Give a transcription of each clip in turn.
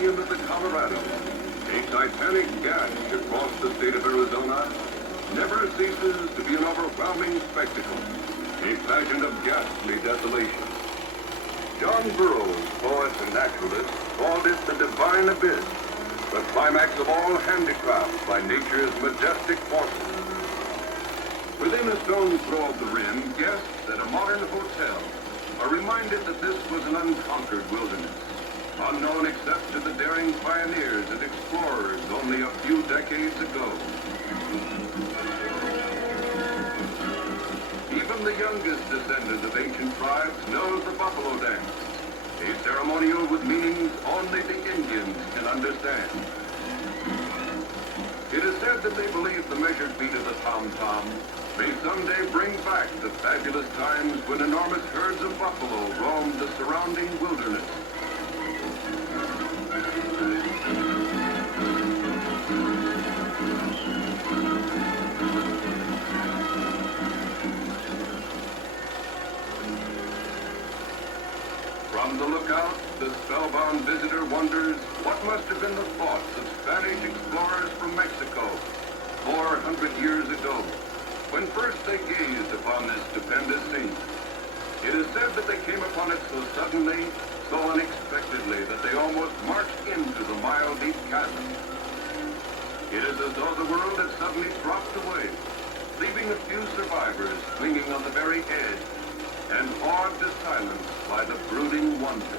Canyon of the Colorado, a titanic gash across the state of Arizona, never ceases to be an overwhelming spectacle, a pageant of ghastly desolation. John Burroughs, poet and naturalist, called it the divine abyss, the climax of all handicraft by nature's majestic forces. Within a stone's throw of the rim, guests at a modern hotel are reminded that this was an unconquered wilderness, unknown except to the daring pioneers and explorers only a few decades ago. Even the youngest descendant of ancient tribes knows the buffalo dance, a ceremonial with meanings only the Indians can understand. It is said that they believe the measured beat of the tom-tom may someday bring back the fabulous times when enormous herds of buffalo roamed the surrounding wilderness. From the lookout, the spellbound visitor wonders what must have been the thoughts of Spanish explorers from Mexico 400 years ago, when first they gazed upon this stupendous scene. It is said that they came upon it so suddenly, so unexpectedly, that they almost marched into the mile-deep chasm. It is as though the world had suddenly dropped away, leaving a few survivors clinging on the very edge, and awed to silence by the brooding wonder.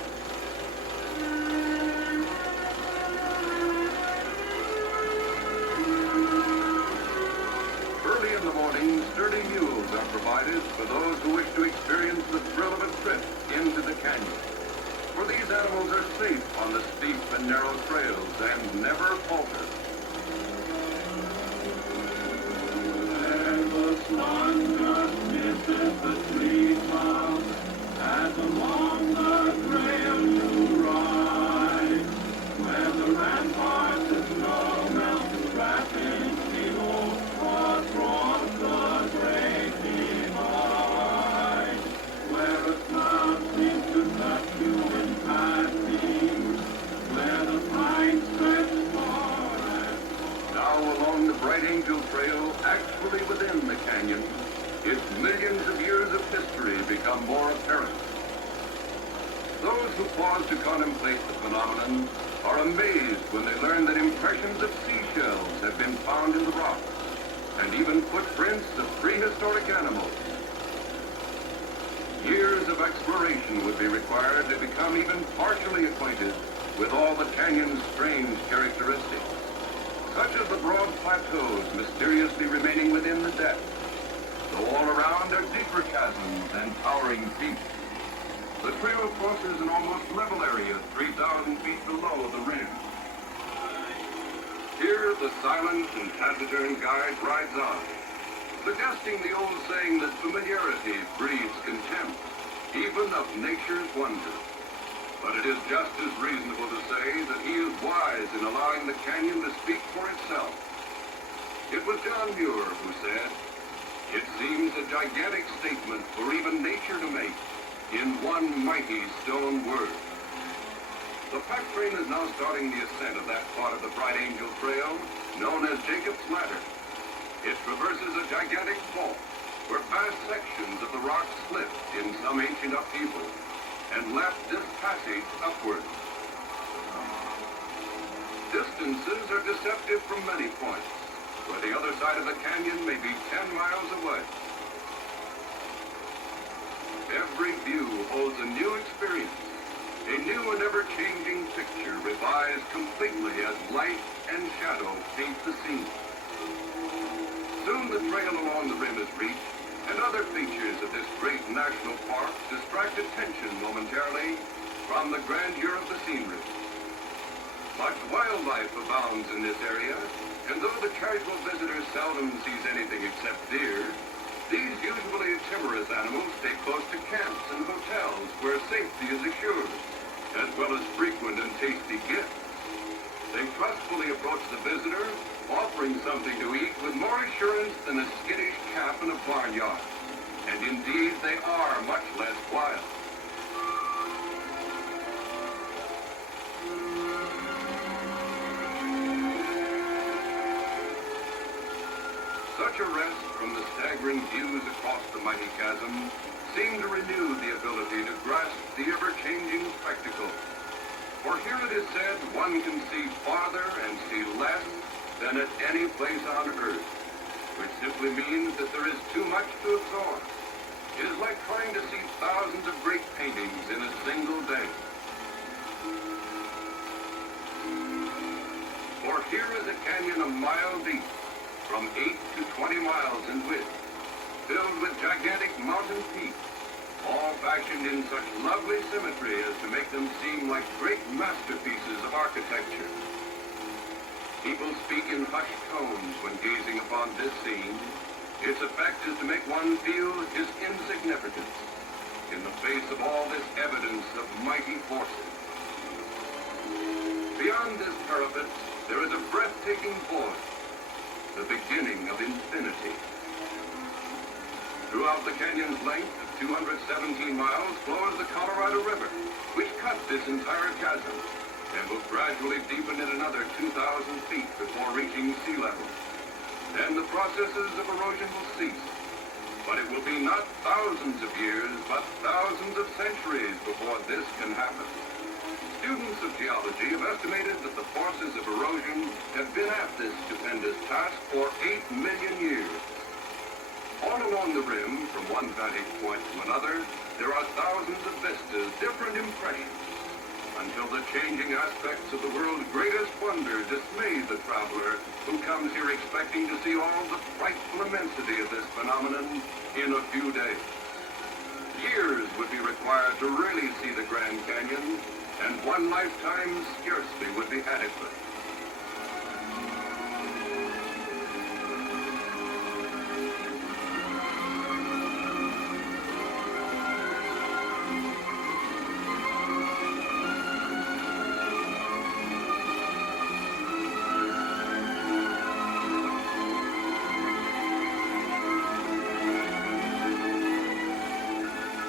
Early in the morning, sturdy mules are provided for those who wish to experience the thrill of a trip into the canyon. For these animals are safe on the steep and narrow trails and never falter. There was one just misses the treetops, as along the trail you ride, where the ramparts of snow melt to rapid below, across the great divide, where a cloud seems to touch you in passing, where the pines stretch far and far. Now along the Bright Angel Trail, actually within the canyon, its millions of years of history become more apparent. Those who pause to contemplate the phenomenon are amazed when they learn that impressions of seashells have been found in the rocks, and even footprints of prehistoric animals. Years of exploration would be required to become even partially acquainted with all the canyon's strange characteristics, such as the broad plateaus mysteriously remaining within the depths, though all around are deeper chasms and towering peaks. The trail crosses an almost level area 3,000 feet below the rim. Here, the silent and taciturn guide rides on, suggesting the old saying that familiarity breeds contempt, even of nature's wonder. But it is just as reasonable to say that he is wise in allowing the canyon to speak for itself. It was John Muir who said, "It seems a gigantic statement for even nature to make in one mighty stone word." The pack train is now starting the ascent of that part of the Bright Angel Trail known as Jacob's Ladder. It traverses a gigantic fault where vast sections of the rock split in some ancient upheaval and left this passage upward. Distances are deceptive from many points, where the other side of the canyon may be 10 miles away. Every view holds a new experience, a new and ever-changing picture revised completely as light and shadow paint the scene. Soon the trail along the rim is reached, and other features of this great national park distract attention momentarily from the grandeur of the scenery. Much wildlife abounds in this area, and though the casual visitor seldom sees anything except deer, these usually timorous animals stay close to camps and hotels where safety is assured, as well as frequent and tasty gifts. They trustfully approach the visitor, offering something to eat with more assurance than a skittish calf in a barnyard. And indeed, they are much less wild. a rest from the staggering views across the mighty chasm seemed to renew the ability to grasp the ever-changing spectacle. For here it is said one can see farther and see less than at any place on earth, which simply means that there is too much to absorb. It is like trying to see thousands of great paintings in a single day. For here is a canyon a mile deep, from 8 to 20 miles in width, filled with gigantic mountain peaks, all fashioned in such lovely symmetry as to make them seem like great masterpieces of architecture. People speak in hushed tones when gazing upon this scene. Its effect is to make one feel his insignificance in the face of all this evidence of mighty forces. Beyond this parapet, there is a breathtaking void, the beginning of infinity. Throughout the canyon's length of 217 miles flows the Colorado River, which cuts this entire chasm and will gradually deepen it another 2,000 feet before reaching sea level. Then the processes of erosion will cease. But it will be not thousands of years, but thousands of centuries before this can happen. Students of geology have estimated that the forces of erosion have been at this stupendous task for 8 million years. All along the rim, from one vantage point to another, there are thousands of vistas, different impressions, until the changing aspects of the world's greatest wonder dismay the traveler who comes here expecting to see all the frightful immensity of this phenomenon in a few days. Years would be required to really see the Grand Canyon, and one lifetime scarcely would be adequate.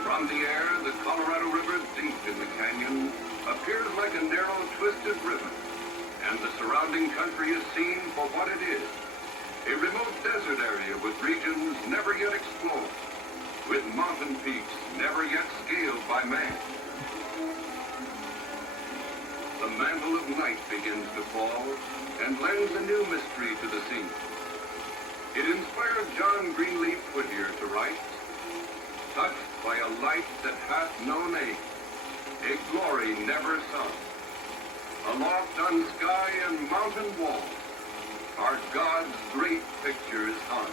From the air, the Colorado River deep in the canyon appears like a narrow, twisted river, and the surrounding country is seen for what it is, a remote desert area with regions never yet explored, with mountain peaks never yet scaled by man. The mantle of night begins to fall and lends a new mystery to the scene. It inspired John Greenleaf Whittier to write, "Touched by a light that hath no name, a glory never sung. Aloft on sky and mountain wall, our God's great pictures hung."